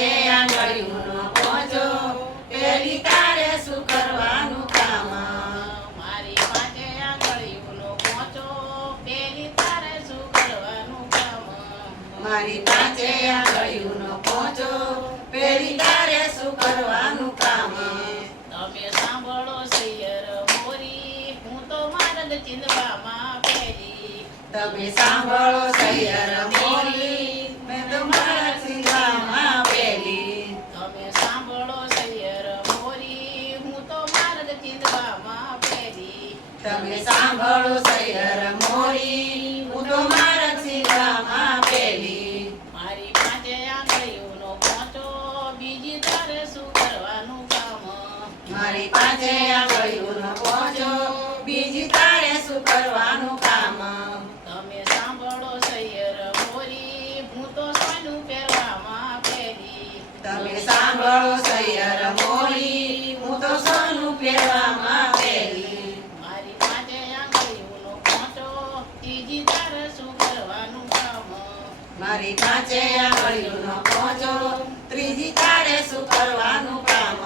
પાંચે આંગળીઓનો પહોંચો પેલી તારે શું કરવાનું કામ મારી પાંચે આંગળીઓનો પહોંચો પેલી તારે શું કરવાનું કામ મારી પાંચે આંગળીઓનો પહોંચો પેલી તારે શું કરવાનું કામ તમે સાંભળો સૈયર મોરી હું તો માર્ગ ચિંધવામાં પેલી તમે સાંભળો સૈયર મોરી મેં તો મારા સિંગામાં પેલી તમે સાંભળો સૈયર મોરી હું તો માર્ગ ચિંધવામાં પેલી તમે સાંભળો સૈયર મોરી હું તો મારા સિંગામાં પેલી મારી પાંચે આંગળીઓનો પહોંચો બીજી તારે શું કરવાનું કામ મારી પાંચે આંગળીઓનો પહોંચો બીજી તારે શું કરવાનું કામ તમે સાંભળો સૈયર મોરી હું તો સોનું પહેરવામાં પેલી તમે સાંભળો સૈયર મોરી હું તો સોનું પહેરવામાં પેલી મારી પાંચે આંગળીઓનો પહોંચો ત્રીજી તારે શું કરવાનું કામ મારી પાંચે આંગળીઓનો પહોંચો ત્રીજી તારે શું કરવાનું કામ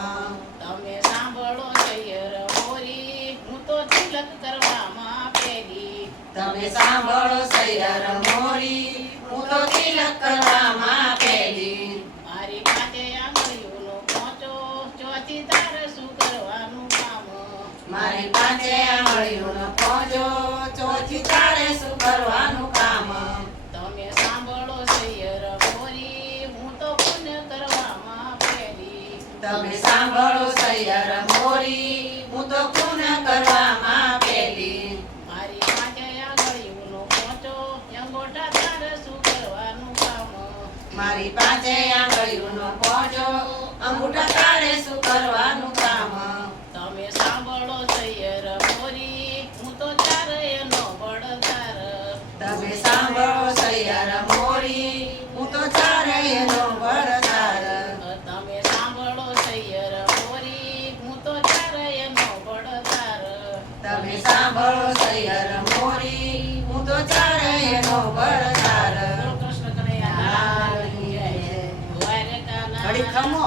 તમે સાંભળો સૈયર મોરી હું તો તિલક કરવામાં પેલી તમે સાંભળો સૈયર મોરી હું તો તિલક કરવામાં પેલી મારી પાંચે આંગળીઓનો પહોંચો ચોથી તારે શું કરવાનું કામ મારી પાંચે આંગળીઓનો પહોંચો ચોથી તારે શું કરવાનું કામ તમે સાંભળો સૈયર મોરી હું તો પુણ્ય કરવામાં પેલી તમે સાંભળો સૈયર મોરી હું તો પુણ્ય કરવામાં પેલી મારી પાંચે આંગળીઓનો પહોંચો અંગોઠા તારે શું કરવાનું કામ મારી પાંચે આંગળીઓનો પહોંચો અંગૂઠા તારે શું કરવાનું કામ તમે સાંભળો સૈયર મોરી હું તો ચારેયનો બળદાર તમે સાંભળો સૈયર મોરી હું તો ચારેયનો બળદાર તમે સાંભળો સૈયર મોરી હું તો ચારેયનો બળદાર તમે સાંભળો સૈયર મોરી હું તો ચારેયનો બળદાર કૃષ્ણ કનૈયા લાલ કી જય. દ્વારકાના ઘડી ખમો